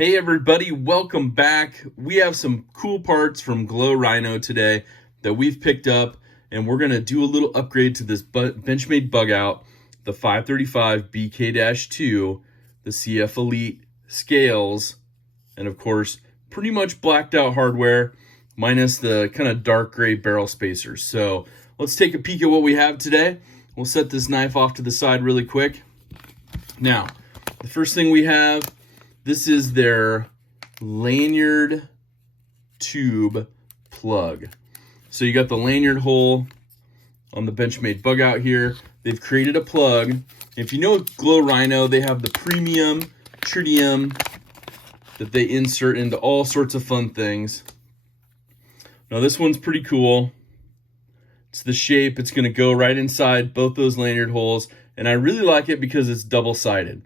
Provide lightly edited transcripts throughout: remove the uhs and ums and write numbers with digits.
Hey everybody, welcome back. We have some cool parts from Glow Rhino today that we've picked up, and we're going to do a little upgrade to this Benchmade Bugout, the 535 BK-2, the CF Elite scales, and of course, pretty much blacked out hardware, minus the kind of dark gray barrel spacers. So let's take a peek at what we have today. We'll set this knife off to the side really quick. Now, the first thing we have, this is their lanyard tube plug. So you got the lanyard hole on the Benchmade Bugout here. They've created a plug. If you know Glow Rhino, they have the premium tritium that they insert into all sorts of fun things. Now this one's pretty cool. It's the shape. It's going to go right inside both those lanyard holes. And I really like it because it's double-sided.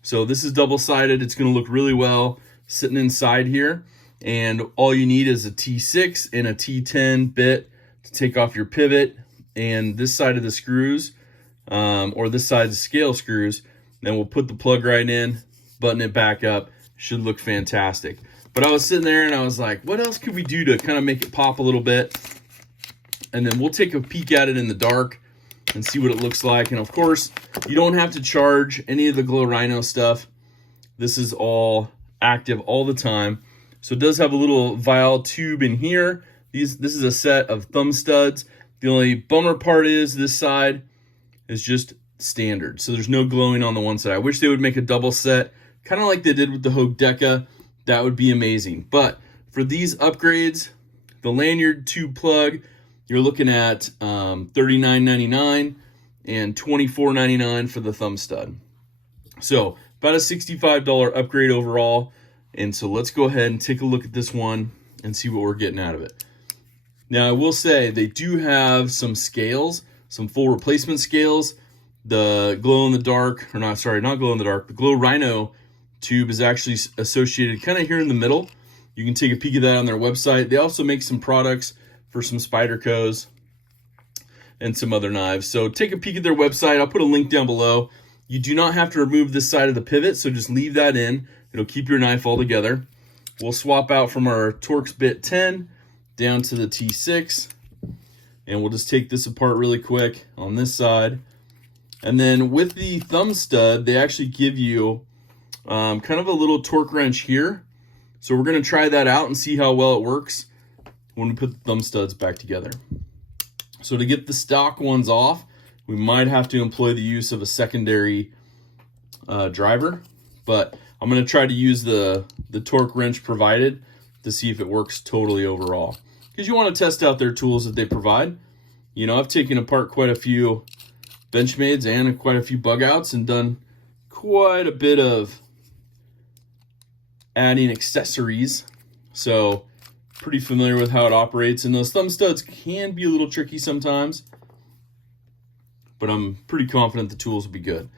So this is double-sided. It's going to look really well sitting inside here. And all you need is a T6 and a T10 bit to take off your pivot and this side of the screws, or this side of the scale screws. Then we'll put the plug right in, button it back up. Should look fantastic. But I was sitting there and I was like, what else could we do to kind of make it pop a little bit? And then we'll take a peek at it in the dark and see what it looks like. And of course, you don't have to charge any of the Glow Rhino stuff. This is all active all the time. So it does have a little vial tube in here. This is a set of thumb studs. The only bummer part is this side is just standard. So there's no glowing on the one side. I wish they would make a double set, kind of like they did with the Hogue Deca. That would be amazing. But for these upgrades, the lanyard tube plug, you're looking at $39.99 and $24.99 for the thumb stud. So about a $65 upgrade overall. And so let's go ahead and take a look at this one and see what we're getting out of it. Now I will say they do have some scales, some full replacement scales. The glow-in-the-dark, or not, sorry, not glow-in-the-dark, the Glow Rhino tube is actually associated kind of here in the middle. You can take a peek at that on their website. They also make some products for some Spydercos and some other knives. So take a peek at their website. I'll put a link down below. You do not have to remove this side of the pivot, so just leave that in. It'll keep your knife all together. We'll swap out from our Torx bit 10 down to the T6, and we'll just take this apart really quick on this side. And then with the thumb stud, they actually give you kind of a little torque wrench here. So we're going to try that out and see how well it works when we put the thumb studs back together. So to get the stock ones off, we might have to employ the use of a secondary driver, but I'm going to try to use the torque wrench provided to see if it works totally overall. Because you want to test out their tools that they provide. You know, I've taken apart quite a few Benchmades and quite a few Bugouts and done quite a bit of adding accessories. So pretty familiar with how it operates, and those thumb studs can be a little tricky sometimes, but I'm pretty confident the tools will be good.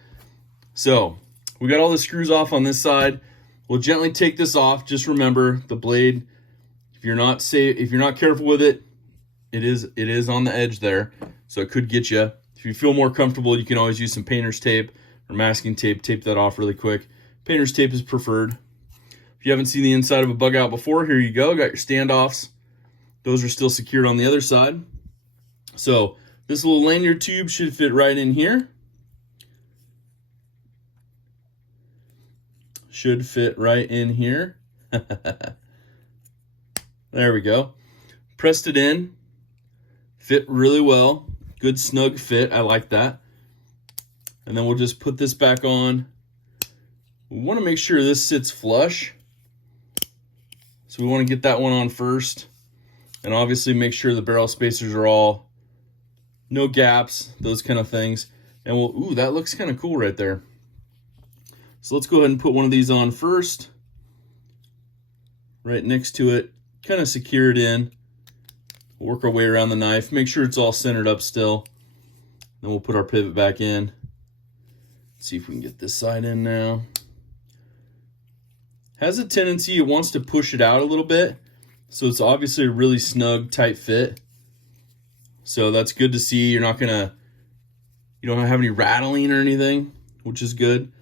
So we got all the screws off on this side. We'll gently take this off. Just remember the blade, if you're not careful with it, it is on the edge there, so it could get you. If you feel more comfortable, you can always use some painter's tape or masking tape. Tape that off really quick. Painter's tape is preferred. If you haven't seen the inside of a Bugout before, here you go. Got your standoffs. Those are still secured on the other side. So this little lanyard tube should fit right in here. Should fit right in here. There we go. Pressed it in. Fit really well. Good snug fit. I like that. And then we'll just put this back on. We want to make sure this sits flush. So we want to get that one on first, and obviously make sure the barrel spacers are all, no gaps, those kind of things. And we'll, ooh, that looks kind of cool right there. So let's go ahead and put one of these on first, right next to it, kind of secure it in. We'll work our way around the knife, make sure it's all centered up still. Then we'll put our pivot back in. Let's see if we can get this side in now. Has a tendency, it wants to push it out a little bit. So it's obviously a really snug, tight fit. So that's good to see. You don't have any rattling or anything, which is good.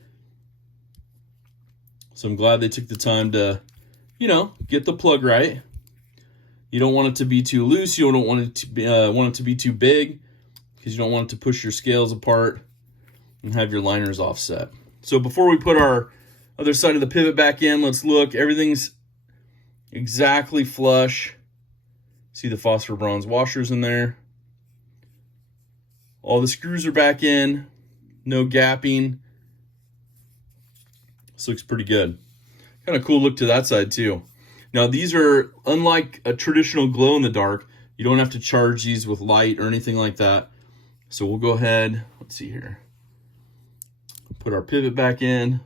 So I'm glad they took the time to, get the plug right. You don't want it to be too loose. You don't want it to be too big, because you don't want it to push your scales apart and have your liners offset. So before we put our other side of the pivot back in, let's look. Everything's exactly flush. See the phosphor bronze washers in there. All the screws are back in. No gapping. This looks pretty good. Kind of cool look to that side too. Now these are, unlike a traditional glow in the dark, you don't have to charge these with light or anything like that. So we'll go ahead, let's see here. Put our pivot back in.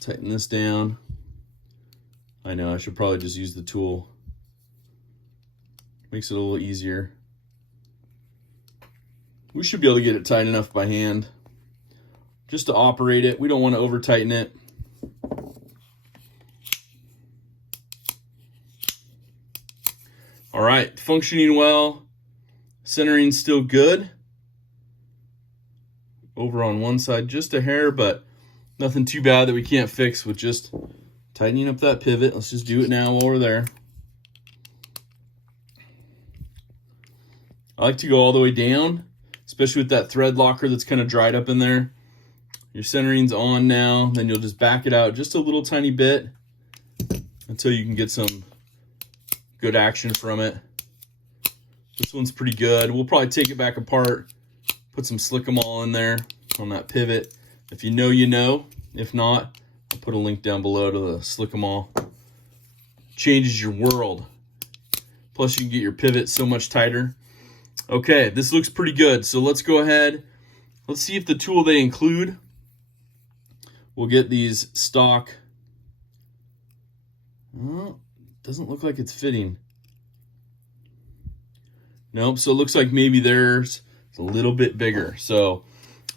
Tighten this down. I know, I should probably just use the tool. Makes it a little easier. We should be able to get it tight enough by hand just to operate it. We don't want to over tighten it. All right, functioning well. Centering still good. Over on one side, just a hair, but nothing too bad that we can't fix with just tightening up that pivot. Let's just do it now while we're there. I like to go all the way down, especially with that thread locker that's kind of dried up in there. Your centering's on now, then you'll just back it out just a little tiny bit until you can get some good action from it. This one's pretty good. We'll probably take it back apart, put some Slick-O-Mall in there on that pivot. If you know, you know. If not, I'll put a link down below to the Slick-O-Mall. Changes your world. Plus you can get your pivot so much tighter. Okay, this looks pretty good. So let's go ahead. Let's see if the tool they include will get these stock. Oh, doesn't look like it's fitting. Nope, so it looks like maybe theirs is a little bit bigger. So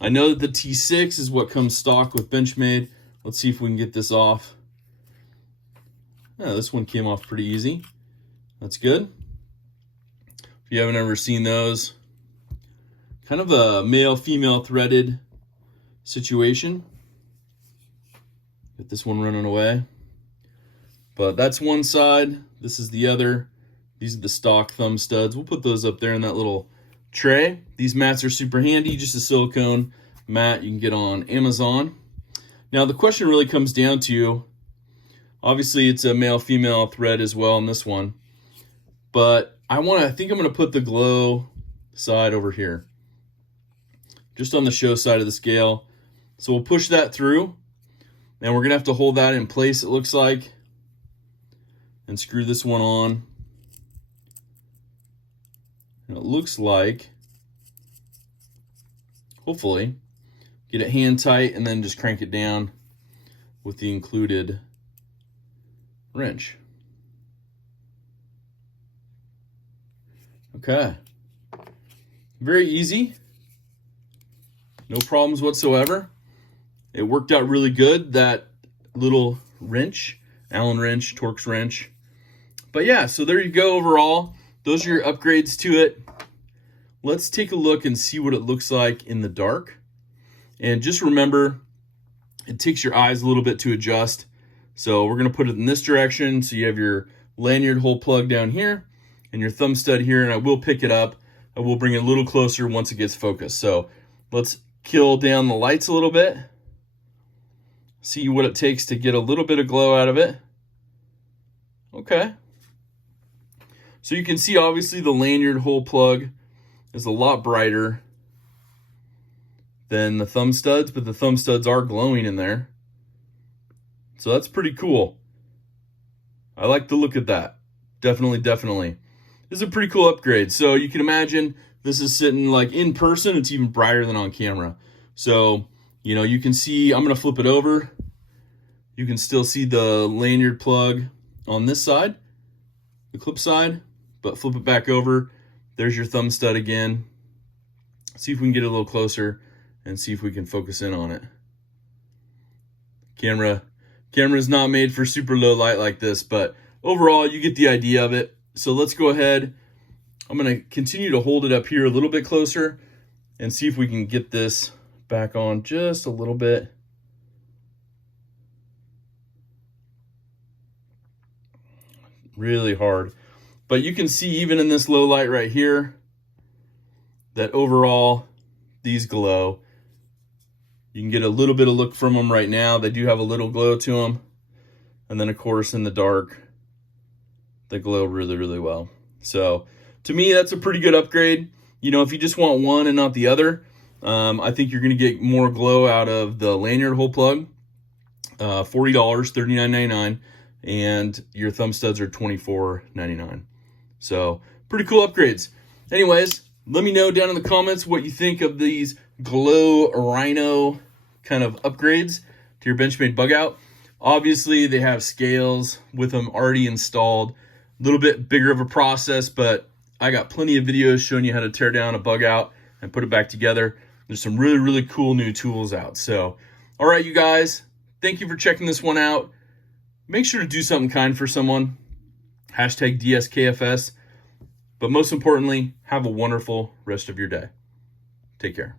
I know that the T6 is what comes stock with Benchmade. Let's see if we can get this off. Yeah, this one came off pretty easy. That's good. If you haven't ever seen those, kind of a male-female threaded situation. Get this one running away. But that's one side. This is the other. These are the stock thumb studs. We'll put those up there in that little tray. These mats are super handy. Just a silicone mat you can get on Amazon. Now the question really comes down to, obviously it's a male-female thread as well in this one, but I think I'm gonna put the glow side over here, just on the show side of the scale. So we'll push that through, and we're gonna have to hold that in place, it looks like, and screw this one on. And it looks like, hopefully, get it hand tight and then just crank it down with the included wrench. Okay. Very easy. No problems whatsoever. It worked out really good, that little wrench, Allen wrench, Torx wrench. But yeah, so there you go overall. Those are your upgrades to it. Let's take a look and see what it looks like in the dark. And just remember, it takes your eyes a little bit to adjust. So we're gonna put it in this direction. So you have your lanyard hole plug down here and your thumb stud here, and I will pick it up. I will bring it a little closer once it gets focused. So let's kill down the lights a little bit. See what it takes to get a little bit of glow out of it. Okay. So you can see, obviously, the lanyard hole plug is a lot brighter than the thumb studs, but the thumb studs are glowing in there. So that's pretty cool. I like the look of that. Definitely, definitely. This is a pretty cool upgrade. So you can imagine this is sitting like in person, it's even brighter than on camera. So, you can see, I'm going to flip it over. You can still see the lanyard plug on this side, the clip side, but flip it back over. There's your thumb stud again. See if we can get a little closer and see if we can focus in on it. Camera is not made for super low light like this, but overall you get the idea of it. So let's go ahead. I'm going to continue to hold it up here a little bit closer and see if we can get this back on just a little bit. really hard. But you can see even in this low light right here that overall these glow. You can get a little bit of look from them right now. They do have a little glow to them. And then of course in the dark, they glow really, really well. So to me, that's a pretty good upgrade. You know, if you just want one and not the other, I think you're going to get more glow out of the lanyard hole plug. $40, $39.99, and your thumb studs are $24.99. So pretty cool upgrades. Anyways, let me know down in the comments what you think of these Glow Rhino kind of upgrades to your Benchmade bug out. Obviously, they have scales with them already installed. A little bit bigger of a process, but I got plenty of videos showing you how to tear down a bug out and put it back together. There's some really, really cool new tools out. So, all right, you guys, thank you for checking this one out. Make sure to do something kind for someone. Hashtag DSKFS. But most importantly, have a wonderful rest of your day. Take care.